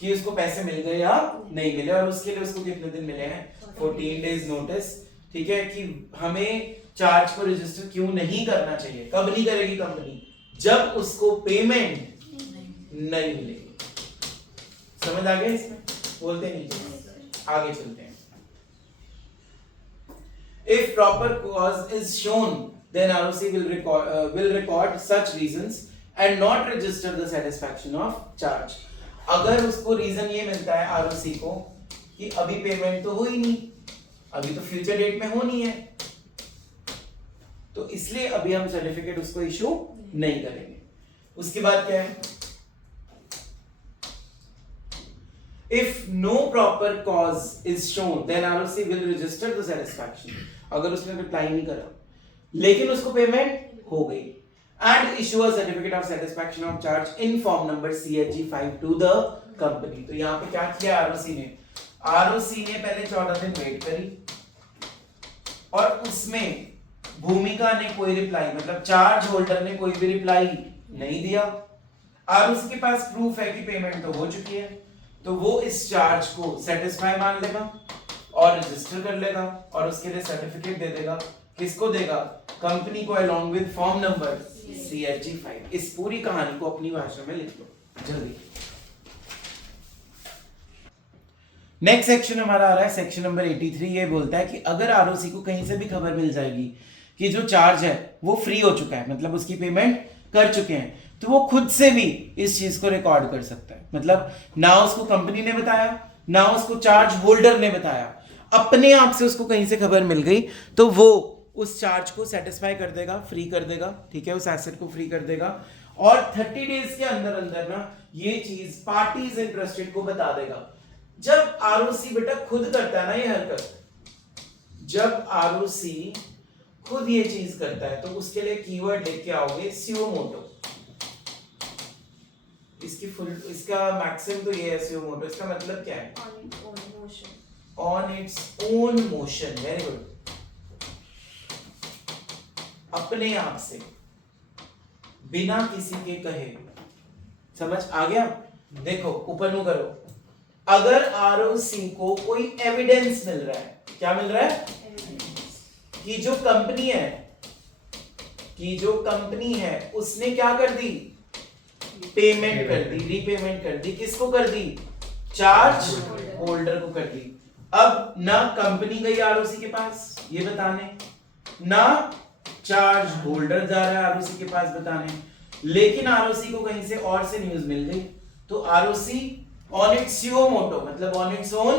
कि उसको पैसे मिल गए या नहीं मिले, और उसके लिए उसको कितने दिन मिले हैं? 14 डेज नोटिस। ठीक है, कि हमें चार्ज को रजिस्टर क्यों नहीं करना चाहिए। कब नहीं करेगी कंपनी? जब उसको पेमेंट नहीं मिलेगी। समझ आ गया इसमें? बोलते नहीं, आगे चलते हैं। If proper cause is shown, then ROC will record such reasons and not register the satisfaction of charge. अगर उसको रीजन ये मिलता है ROC को कि अभी पेमेंट तो हुई नहीं, अभी तो फ्यूचर डेट में होनी है, तो इसलिए अभी हम सर्टिफिकेट उसको इशू नहीं करेंगे। उसके बाद क्या है? If no proper cause is shown, then ROC will register the satisfaction. अगर उसने रिप्लाई नहीं करा लेकिन उसको पेमेंट हो गई, and issue a certificate of satisfaction of charge in form number CHG 5 to the company. तो यहाँ पे क्या किया ROC ने? ROC ने पहले 14 दिन वेट करी और उसमें भूमिका ने कोई रिप्लाई, मतलब चार्ज होल्डर ने कोई भी रिप्लाई नहीं दिया। ROC के पास प्रूफ है कि पेमेंट तो हो चुकी है, तो वो इस चार्ज को सेटिस्फाई मान लेगा और रजिस्टर कर लेगा और उसके लिए सर्टिफिकेट दे देगा। किसको देगा? कंपनी को, along with form number CHG 5। इस पूरी कहानी को अपनी भाषा में लिख लो जल्दी। नेक्स्ट सेक्शन हमारा आ रहा है सेक्शन नंबर 83। ये बोलता है कि अगर ROC को कहीं से भी खबर मिल जाएगी कि जो चार्ज है वो फ्री हो चुका है, मतलब उसकी पेमेंट कर चुके हैं, तो वो खुद से भी इस चीज को रिकॉर्ड कर सकता है। मतलब ना उसको कंपनी ने बताया, ना उसको चार्ज होल्डर ने बताया, अपने आप से उसको कहीं से खबर मिल गई तो वो उस चार्ज को सेटिस्फाई कर देगा, फ्री कर देगा। ठीक है, उस एसेट को फ्री कर देगा और 30 डेज के अंदर अंदर ना ये चीज पार्टीज इंटरेस्टेड को बता देगा। जब ROC बेटा खुद करता है ना ये हरकत, जब ROC खुद ये चीज करता है तो उसके लिए कीवर्ड लिख के आओगे सुओ मोटो। इसका मैक्सिमम तो ये है सुओ मोटो। इसका मतलब क्या है? On its own motion. Very good. अपने आप से, बिना किसी के कहे। समझ आ गया? देखो ऊपर नु करो। अगर ROC को कोई एविडेंस मिल रहा है, क्या मिल रहा है? कि जो कंपनी है उसने क्या कर दी? पेमेंट कर दी, रीपेमेंट कर दी, किसको कर दी? चार्ज होल्डर को कर दी। अब ना कंपनी गई आरओसी के पास ये बताने, ना चार्ज होल्डर जा रहा है आरओसी के पास बताने, लेकिन आरओसी को कहीं से और से न्यूज मिल गई, तो आरओसी ऑन इट्स यो मोटो मतलब ऑन इट्स ओन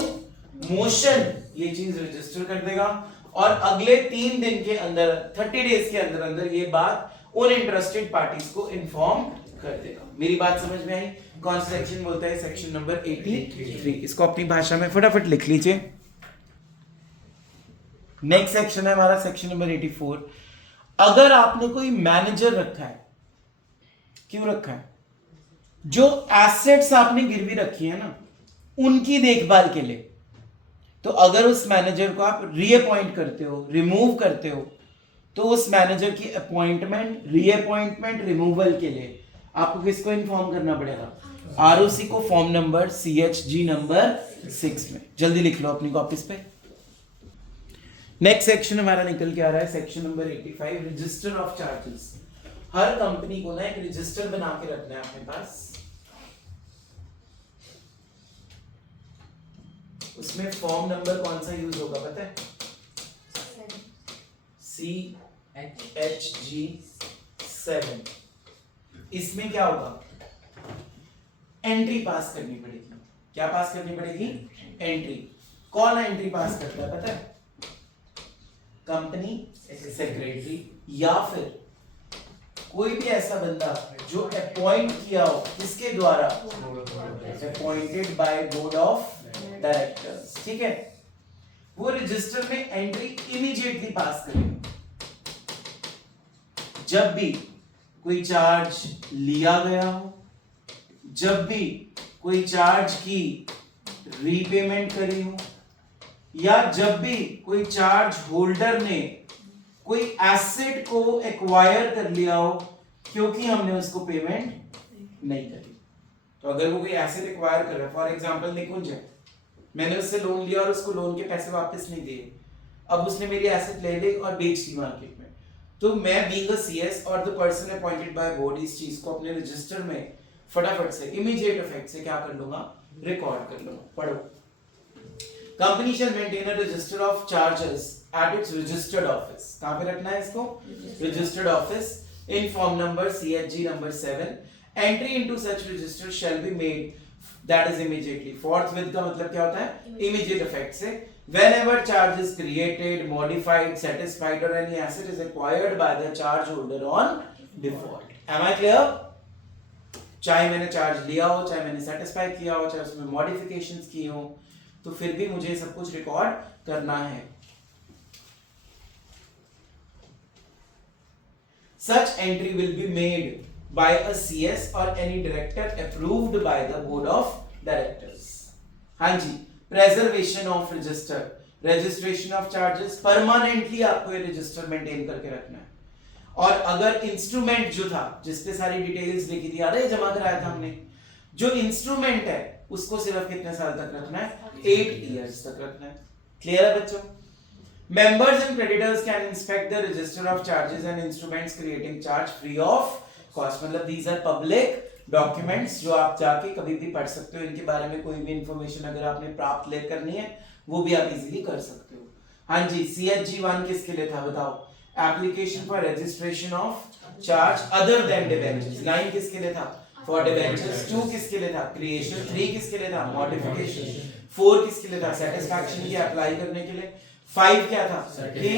मोशन ये चीज रजिस्टर कर देगा और अगले 3 दिन के अंदर 30 डेज के अंदर अंदर ये बात उन इंटरेस्टेड पार्टीज को इन्फॉर्म कर देगा। मेरी बात समझ में आई? कौन सा सेक्शन बोलता है? Section number 83। इसको अपनी भाषा में फटाफट लिख लीजिए। नेक्स्ट सेक्शन है हमारा सेक्शन नंबर 84। अगर आपने कोई मैनेजर रखा है, क्यों रखा है? जो एसेट्स आपने गिरवी रखी है ना उनकी देखभाल के लिए, तो अगर उस मैनेजर को आप रीअपॉइंट करते हो, रिमूव करते हो, तो उस मैनेजर की अपॉइंटमेंट, रीअपॉइंटमेंट, रिमूवल के लिए आपको किसको इन्फॉर्म करना पड़ेगा? आरओसी को फॉर्म नंबर CHG नंबर 6 में। जल्दी लिख लो अपनी कॉपीज पे। नेक्स्ट सेक्शन हमारा निकल के आ रहा है section number 85, register of charges. Her company को ना एक रजिस्टर बना के रखना है अपने पास, उसमें फॉर्म नंबर कौन सा यूज होगा पता है? CHG 7। इसमें क्या होगा? एंट्री पास करनी पड़ेगी। क्या पास करनी पड़ेगी? एंट्री। कौन एंट्री पास करता है पता है? कंपनी सेक्रेटरी या फिर कोई भी ऐसा बंदा जो अपॉइंट किया हो, किसके द्वारा? Appointed by board of directors. ठीक है, वो रजिस्टर में एंट्री इमीडिएटली पास करेंगे। जब भी कोई चार्ज लिया गया हो, जब भी कोई चार्ज की रीपेमेंट करी हो, या जब भी कोई चार्ज होल्डर ने कोई एसेट को एक्वायर कर लिया हो क्योंकि हमने उसको पेमेंट नहीं करी। तो अगर वो कोई एसेट एक्वायर कर रहा है, फॉर एग्जांपल निकुंज है, मैंने उससे लोन लिया और उसको लोन के पैसे वापस नहीं दिए, अब उसने मेरी एसेट ले ली और बेच दी मार्केट में, तो मैं बीइंग अ CS और the person appointed by board इस चीज को अपने रजिस्टर में फटाफट से इमीडिएट इफेक्ट से क्या कर लूंगा? रिकॉर्ड कर लूंगा। पढ़ो, company shall maintain a resistor of charges at its registered office. कहां पे रखना है इसको? Registered office. In form number CHG number 7। Entry into such register shall be made, that is immediately. फोर्थविथ का मतलब क्या होता है? इमीडिएट इफेक्ट से। Whenever charge is created, modified, satisfied or any asset is acquired by the charge holder on default. Am I clear? चाहे मैंने charge लिया हो, चाहे मैंने सेटिस्फाई किया हो, चाहे उसमें मॉडिफिकेशंस की हो, तो फिर भी मुझे सब कुछ रिकॉर्ड करना है। Such entry will be made by a CS or any director approved by the board of directors. हाँ जी, preservation of register, registration of charges, permanently आपको ये रजिस्टर मेंटेन करके रखना है। और अगर इंस्ट्रूमेंट जो था जिसपे सारी डिटेल्स लिखी थी, याद है जमा कराया था हमने, जो इंस्ट्रूमेंट है उसको सिर्फ कितने साल तक रखना है? 8 इयर्स तक रखना है। क्लियर है बच्चों? Members and creditors can inspect the register of charges and instruments creating charge free of cost. मतलब these are public documents जो आप जाके कभी भी पढ़ सकते हो। इनके बारे में कोई भी इंफॉर्मेशन अगर आपने प्राप्त ले करनी है वो भी आप इजीली कर सकते हो। हाँ जी, CHG 1 किसके लिए था बताओ? Application for registration of charge other than debentures. 9 किसके लिए था? For debentures. 2 किसके लिए था? क्रिएशन। 3 किसके लिए था? मॉडिफिकेशन। 4 किसके लिए था? सेटिस्फैक्शन की अप्लाई करने के लिए। 5 क्या था? कि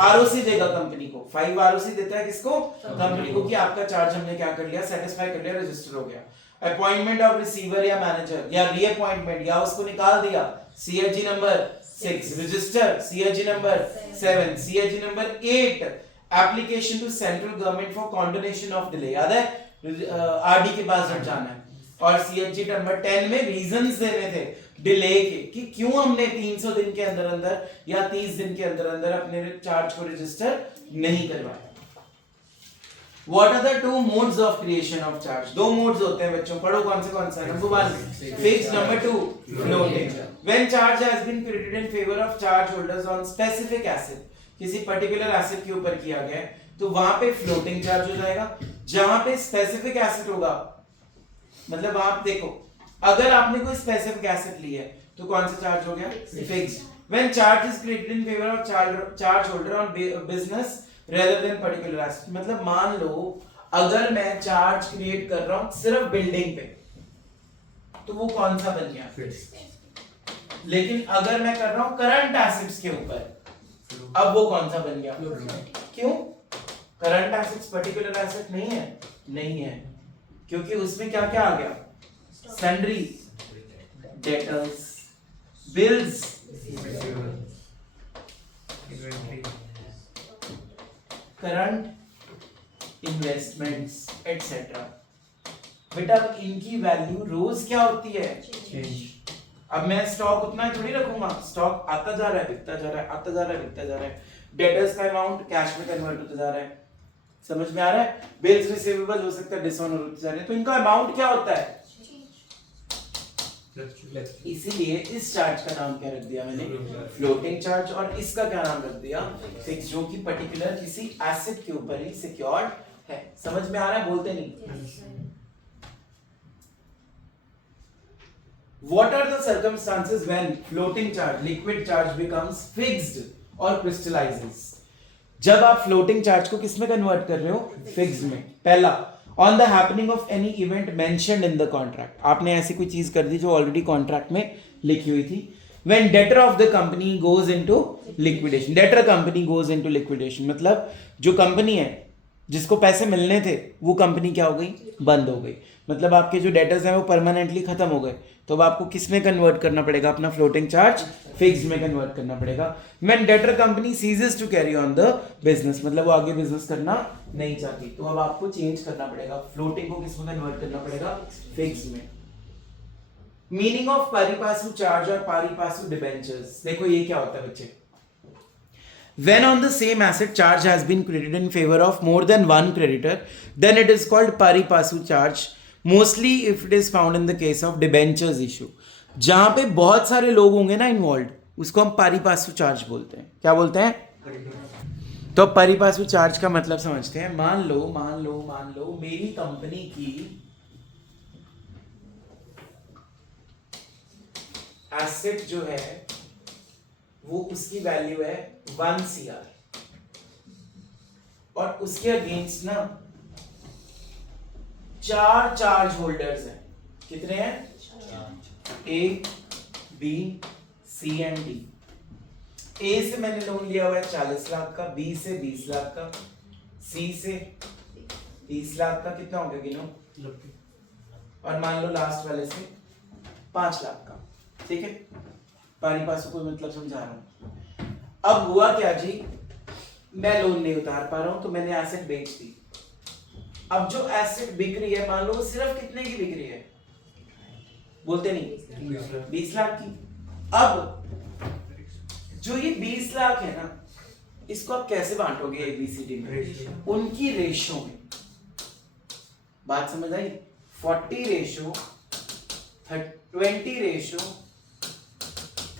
आरओसी देगा कंपनी को। 5 आरओसी देता है किसको? कंपनी को, कि आपका चार्ज हमने क्या कर लिया? सेटिस्फाई कर लिया, रजिस्टर हो गया। अपॉइंटमेंट ऑफ रिसीवर या मैनेजर या रीअपॉइंटमेंट या उसको निकाल दिया, CHG number 6। Register CHG number 7। CHG number 8 application to central government for condonation of delay. याद है? RD के पास जब जाना है। और CHG नंबर 10 में रीजंस देने थे डिले के, कि क्यों हमने 300 दिन के अंदर अंदर या 30 दिन के अंदर अंदर अपने चार्ज को रजिस्टर नहीं करवाया। What are the 2 modes of creation of charge? 2 modes होते हैं बच्चों, पढ़ो कौन सा? Number 1 fixed, number 2 floating. When charge has been credited in favor of charge holders on specific asset, किसी पर्टिकुलर एसेट के ऊपर किया गया है तो वहां पे फ्लोटिंग चार्ज हो जाएगा। जहां पे स्पेसिफिक एसेट होगा मतलब आप देखो, अगर आपने कोई स्पेसिफिक एसेट ली है तो कौन सा चार्ज हो गया? Fixed. When charge is created in favor of charge holder on business rather than particular asset. मतलब मान लो अगर मैं चार्ज क्रिएट कर रहा हूं सिर्फ बिल्डिंग पे, तो वो कौन सा बन गया? लेकिन अगर मैं कर रहा हूं करंट एसेट्स के ऊपर, अब वो कौन सा बन गया? क्यों? करंट एसेट्स पर्टिकुलर एसेट नहीं है. नहीं है, क्योंकि उसमें क्या क्या आ गया? Sundry, debtors, bills, current investments etcetera. बेटा इनकी वैल्यू रोज क्या होती है? अब मैं स्टॉक उतना थोड़ी रखूंगा. स्टॉक आता जा रहा है, बिकता जा रहा है, आता जा रहा है, बिकता जा रहा है. डेटर्स का अमाउंट कैश में कन्वर्ट होता जा रहा है. समझ में आ रहा है? बिल्स रिसीवेबल हो सकता है डिसऑनर होते जा रहे हैं, तो इनका अमाउंट क्या होता है? इसीलिए इस चार्ज का नाम क्या रख दिया मैंने? Floating charge. और इसका क्या नाम रख दिया? फिक्स, जो कि पर्टिकुलर किसी एसेट के ऊपर ही सिक्योर्ड है. समझ में आ रहा है? बोलते नहीं. What are the circumstances when floating charge, liquid charge becomes fixed or crystallizes? जब आप floating charge को किस में कन्वर्ट कर रहे हो? Fixed में. पहला, on the happening of any event mentioned in the contract. आपने ऐसी कोई चीज कर दी जो ऑलरेडी कॉन्ट्रैक्ट में लिखी हुई थी. When debtor of the company goes into liquidation. Debtor company goes into liquidation. मतलब जो कंपनी है जिसको पैसे मिलने थे वो कंपनी क्या हो गई? बंद हो गई. मतलब आपके जो डेटर्स हैं वो परमानेंटली खत्म हो गए, तो अब आपको किस में कन्वर्ट करना पड़ेगा? अपना फ्लोटिंग चार्ज फिक्स्ड में कन्वर्ट करना पड़ेगा. When debtor company ceases to carry on the business, मतलब वो आगे बिजनेस करना नहीं चाहती, तो अब आपको चेंज करना पड़ेगा. फ्लोटिंग को किस में कन्वर्ट करना पड़ेगा? फिक्स्ड में. मीनिंग ऑफ पारी पासु चार्ज और पारी पासु डिबेंचर्स. देखो ये क्या होता है बच्चे. When on the same asset charge has been credited in favor of more than one creditor, then it is called pari passu charge. Mostly if it is found in the case of debentures issue. जहां पे बहुत सारे लोग होंगे ना involve, उसको हम पारी पासु चार्ज बोलते हैं. क्या बोलते हैं? तो पारी पासु चार्ज का मतलब समझते हैं. मान लो मेरी कंपनी की एसेट जो है वो उसकी वैल्यू है 1 CR और उसके अगेंस्ट ना 4 चार्ज होल्डर्स हैं. कितने हैं? A, B, C and D. A से मैंने लोन लिया हुआ है 40 लाख का, B से 20 लाख का, C से 30 लाख का. कितना हो गया गिनो? और मान लो लास्ट वाले से 5 लाख का. ठीक है, पारी पासु को मतलब समझा रहा हूं. अब हुआ क्या जी, मैं लोन नहीं उतार पा रहा हूं तो मैंने एसेट बेच दी. अब जो एसेट बिक रही है, मान लो सिर्फ कितने की बिक रही है? बोलते नहीं, 20 लाख की. अब जो ये 20 लाख है ना, इसको आप कैसे बांटोगे ABCD में? उनकी रेशो में. बात समझ आई? 40 रेशो, 20 रेशो,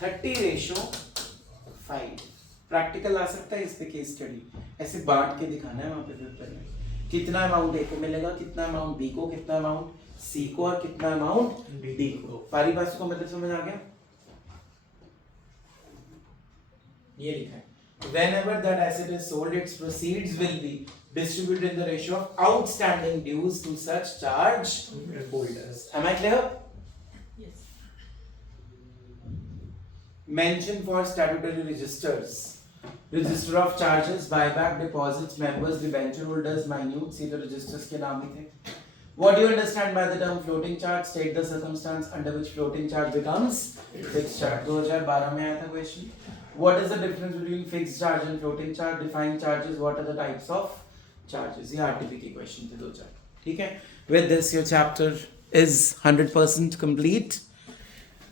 30 रेशो 5. प्रैक्टिकल आ सकता है इस पे केस स्टडी. ऐसे बांट के दिखाना है वहां पे पेपर में. कितना अमाउंट A को मिलेगा, कितना अमाउंट B को, कितना अमाउंट C को और कितना अमाउंट D को. पारी पासु का मतलब समझ आ गया? ये लिखा है. Whenever that asset is sold, its proceeds will be distributed in the ratio of outstanding dues to such charge holders. Am I clear? Yes. Mention for statutory registers. Register of charges, buyback, deposits, members, debenture holders, minute. See the registers के नाम भी थे. What do you understand by the term floating charge? State the circumstance under which floating charge becomes fixed charge. 2012 में आया था question. What is the difference between fixed charge and floating charge? Define charges. What are the types of charges? ये RTP की question थे 2-4. ठीक है? With this your chapter is 100% complete.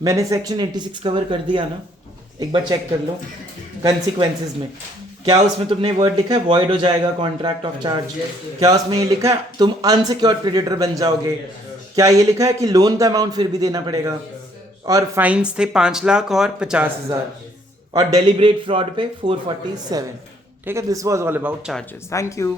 मैंने section 86 cover कर दिया ना, एक बार चेक कर लो. कंसिक्वेंसेस में क्या उसमें तुमने वर्ड लिखा है वॉइड हो जाएगा कॉन्ट्रैक्ट ऑफ चार्ज? क्या उसमें ये लिखा है तुम अनसिक्योर्ड क्रेडिटर बन जाओगे? क्या ये लिखा है कि लोन का अमाउंट फिर भी देना पड़ेगा? और फाइन्स थे 5 लाख और 50,000 और डेलिब्रेट फ्रॉड पे 447. ठीक है, this was all about charges. Thank you.